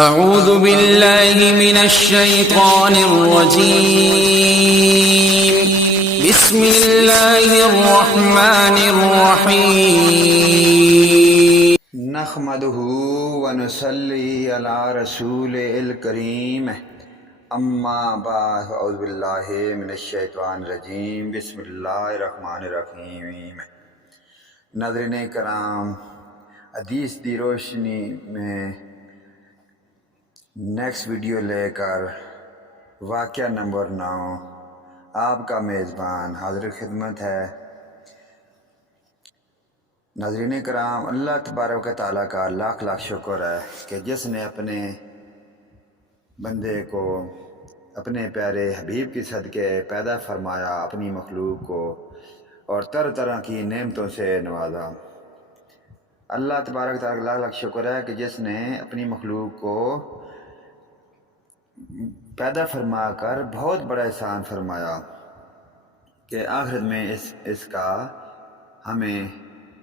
اعوذ باللہ من الشیطان الرجیم بسم اللہ الرحمن الرحیم نحمدہ ونصلی علی رسول الکریم اما بعد اعوذ باللہ من الشیطان الرجیم بسم اللہ الرحمن الرحیم۔ ناظرین کرام، حدیث دی روشنی میں نیکسٹ ویڈیو لے کر واقعہ نمبر 9 آپ کا میزبان حاضر خدمت ہے۔ ناظرین کرام، اللہ تبارک و تعالیٰ کا لاکھ لاکھ شکر ہے کہ جس نے اپنے بندے کو اپنے پیارے حبیب کی صدقے پیدا فرمایا، اپنی مخلوق کو، اور طرح طرح کی نعمتوں سے نوازا۔ اللہ تبارک و تعالیٰ کا لاکھ لاکھ شکر ہے کہ جس نے اپنی مخلوق کو پیدا فرما کر بہت بڑا احسان فرمایا کہ آخرت میں اس کا ہمیں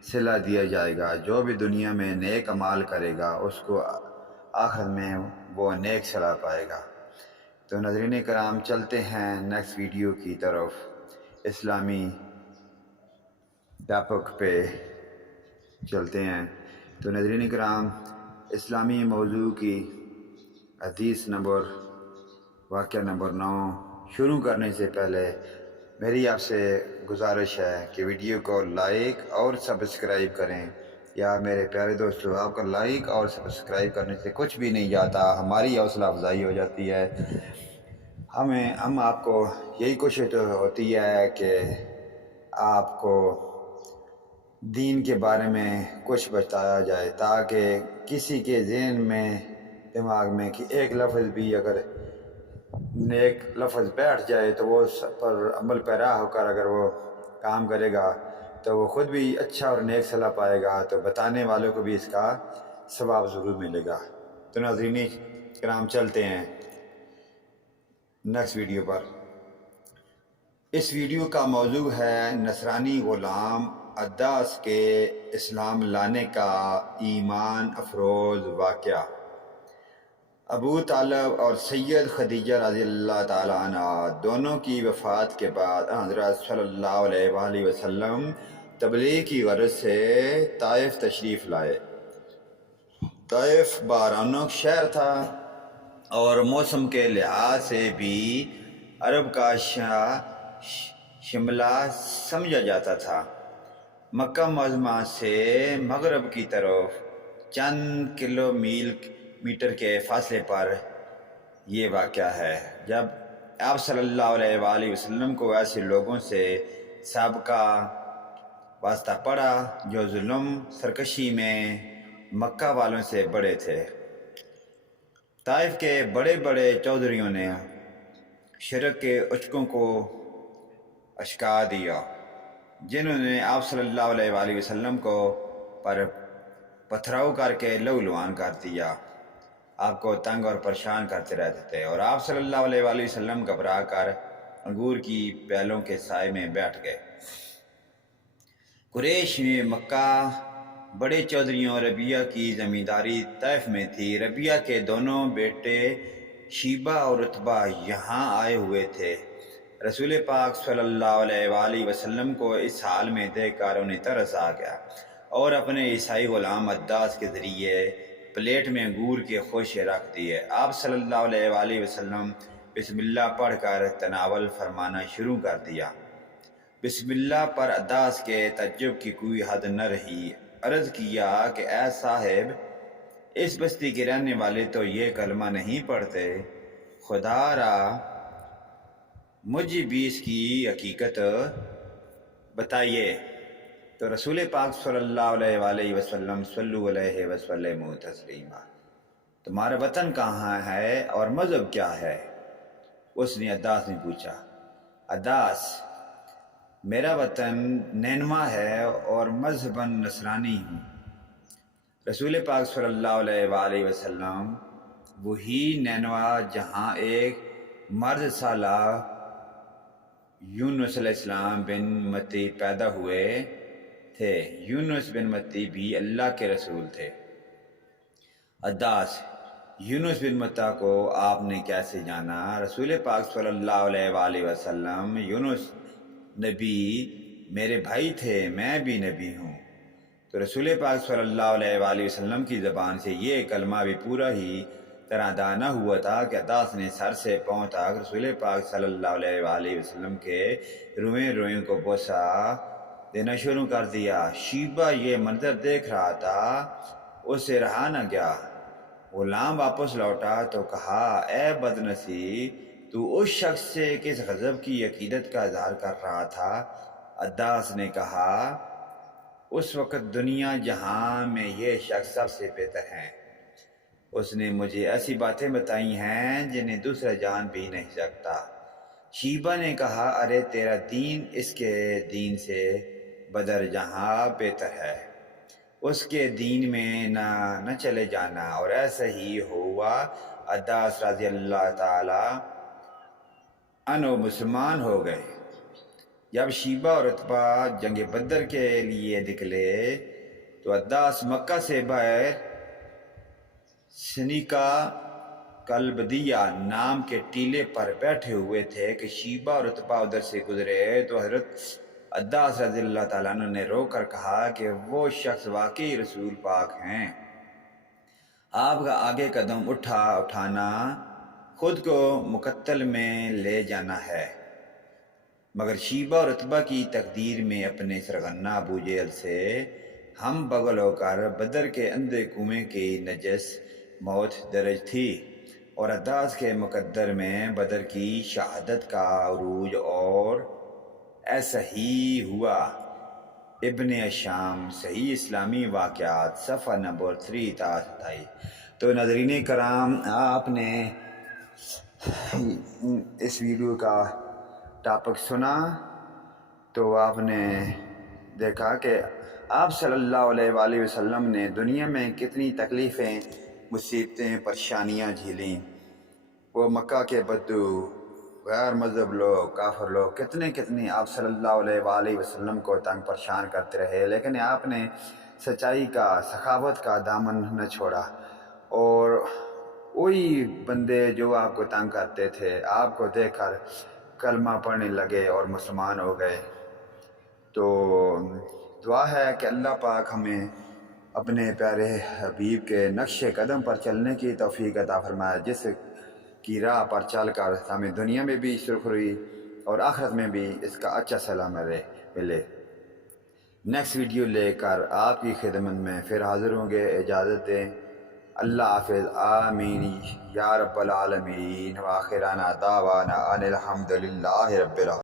صلہ دیا جائے گا۔ جو بھی دنیا میں نیک اعمال کرے گا اس کو آخرت میں وہ نیک صلہ پائے گا۔ تو ناظرین کرام، چلتے ہیں نیکسٹ ویڈیو کی طرف، اسلامی ٹاپک پہ چلتے ہیں۔ تو ناظرین کرام، اسلامی موضوع کی حدیث نمبر واقعہ نمبر 9 شروع کرنے سے پہلے میری آپ سے گزارش ہے کہ ویڈیو کو لائک اور سبسکرائب کریں۔ یا میرے پیارے دوستو، آپ کا لائک اور سبسکرائب کرنے سے کچھ بھی نہیں جاتا، ہماری حوصلہ افزائی ہو جاتی ہے۔ ہم آپ کو یہی کوشش ہوتی ہے کہ آپ کو دین کے بارے میں کچھ بتایا جائے، تاکہ کسی کے ذہن میں، دماغ میں کہ ایک لفظ بھی اگر نیک لفظ بیٹھ جائے تو وہ اس پر عمل پیرا ہو کر اگر وہ کام کرے گا تو وہ خود بھی اچھا اور نیک صلہ پائے گا، تو بتانے والوں کو بھی اس کا ثواب ضرور ملے گا۔ تو ناظرین کرام، چلتے ہیں نیکسٹ ویڈیو پر۔ اس ویڈیو کا موضوع ہے نصرانی غلام عداس کے اسلام لانے کا ایمان افروز واقعہ۔ ابو طالب اور سید خدیجہ رضی اللہ تعالیٰ عنہ دونوں کی وفات کے بعد حضرت صلی اللہ علیہ وآلہ وسلم تبلیغ کی غرض سے طائف تشریف لائے۔ طائف بارانوں شہر تھا اور موسم کے لحاظ سے بھی عرب کا شملہ سمجھا جاتا تھا۔ مکہ معظمہ سے مغرب کی طرف چند کلومیٹر کے فاصلے پر یہ واقعہ ہے۔ جب آپ صلی اللہ علیہ وآلہ وسلم کو ایسے لوگوں سے سابقہ واسطہ پڑا جو ظلم سرکشی میں مکہ والوں سے بڑے تھے۔ طائف کے بڑے بڑے چودھریوں نے شرک کے اچکوں کو اشکا دیا، جنہوں نے آپ صلی اللہ علیہ وآلہ وسلم کو پر پتھراؤ کر کے لہولہان کر دیا، آپ کو تنگ اور پریشان کرتے رہتے تھے، اور آپ صلی اللہ علیہ وآلہ وسلم گھبرا کر انگور کی بیلوں کے سائے میں بیٹھ گئے۔ قریش میں مکہ بڑے چودھریوں ربیعہ کی زمینداری طائف میں تھی۔ ربیعہ کے دونوں بیٹے شیبہ اور عتبہ یہاں آئے ہوئے تھے۔ رسول پاک صلی اللہ علیہ وآلہ وسلم کو اس حال میں دیکھ کر انہیں ترس آ گیا، اور اپنے عیسائی غلام عداس کے ذریعے پلیٹ میں انگور کے خوشے رکھ دیے۔ آپ صلی اللہ علیہ وآلہ وسلم بسم اللہ پڑھ کر تناول فرمانا شروع کر دیا۔ بسم اللہ پر عداس کے تعجب کی کوئی حد نہ رہی۔ عرض کیا کہ اے صاحب، اس بستی کے رہنے والے تو یہ کلمہ نہیں پڑھتے، خدا را مجھے بھی اس کی حقیقت بتائیے۔ تو رسول پاک صلی اللہ علیہ وآلہ وسلم صلو علیہ وسلم تسلیما، تمہارا وطن کہاں ہے اور مذہب کیا ہے؟ اس نے عداس نے پوچھا۔ عداس: میرا وطن نینوا ہے اور مذہباً نصرانی ہوں۔ رسول پاک صلی اللہ علیہ وآلہ وسلم وہی نینوا جہاں ایک مرد سالہ یونس علیہ السلام بن متی پیدا ہوئے تھے۔ یونس بن متی بھی اللہ کے رسول تھے۔ عداس: یونس بن متا کو آپ نے کیسے جانا؟ رسول پاک صلی اللہ علیہ وآلہ وسلم: یونس نبی میرے بھائی تھے، میں بھی نبی ہوں۔ تو رسول پاک صلی اللہ علیہ وآلہ وسلم کی زبان سے یہ کلمہ بھی پورا ہی طرح ادا نہ ہوا تھا کہ عطاس نے سر سے پاؤں تک رسول پاک صلی اللہ علیہ وآلہ وسلم کے روئیں روئیں کو بوسہ دینا شروع کر دیا۔ شیبہ یہ منظر دیکھ رہا تھا، اسے رہا نہ گیا۔ غلام واپس لوٹا تو کہا: اے بدنصیب، تو اس شخص سے کس غضب کی عقیدت کا اظہار کر رہا تھا؟ عداس نے کہا: اس وقت دنیا جہاں میں یہ شخص سب سے بہتر ہے۔ اس نے مجھے ایسی باتیں بتائی ہیں جنہیں دوسرا جان بھی نہیں سکتا۔ شیبہ نے کہا: ارے تیرا دین اس کے دین سے بدر جہاں بہتر ہے، اس کے دین میں نہ چلے جانا۔ اور ایسا ہی ہوا۔ عداس رضی اللہ تعالی عنہ مسلمان ہو گئے۔ جب شیبہ اور عتبہ جنگ بدر کے لیے نکلے تو عداس مکہ سے باہر سنیکا کلبدیہ نام کے ٹیلے پر بیٹھے ہوئے تھے کہ شیبہ اور عتبہ ادھر سے گزرے تو حضرت عداس رضی اللہ تعالیٰ عنہ نے رو کر کہا کہ وہ شخص واقعی رسول پاک ہیں۔ آپ کا آگے قدم اٹھانا خود کو مقتل میں لے جانا ہے۔ مگر شیبہ اور عتبہ کی تقدیر میں اپنے سرغنہ ابو جہل سے ہم بغل ہو کر بدر کے اندھے کنویں کی نجس موت درج تھی، اور عداس کے مقدر میں بدر کی شہادت کا عروج، اور ایسا ہی ہوا۔ ابن شام صحیح اسلامی واقعات صفحہ نمبر 328۔ تو ناظرین کرام، آپ نے اس ویڈیو کا ٹاپک سنا تو آپ نے دیکھا کہ آپ صلی اللہ علیہ وآلہ وسلم نے دنیا میں کتنی تکلیفیں، مصیبتیں، پریشانیاں جھیلیں۔ وہ مکہ کے بدو، غیر مذہب لوگ، کافر لوگ کتنے آپ صلی اللہ علیہ وآلہ وسلم کو تنگ پریشان کرتے رہے، لیکن آپ نے سچائی کا، سخاوت کا دامن نہ چھوڑا، اور وہی بندے جو آپ کو تنگ کرتے تھے آپ کو دیکھ کر کلمہ پڑھنے لگے اور مسلمان ہو گئے۔ تو دعا ہے کہ اللہ پاک ہمیں اپنے پیارے حبیب کے نقش قدم پر چلنے کی توفیق عطا فرمائے، جس کی راہ پر چل کر ہمیں دنیا میں بھی سرخروئی اور آخرت میں بھی اس کا اچھا صلہ ملے۔ نیکسٹ ویڈیو لے کر آپ کی خدمت میں پھر حاضر ہوں گے۔ اجازت دیں، اللہ حافظ، آمین یا رب العالمین، وآخرنا دعوانا ان الحمدللہ رب العالمین۔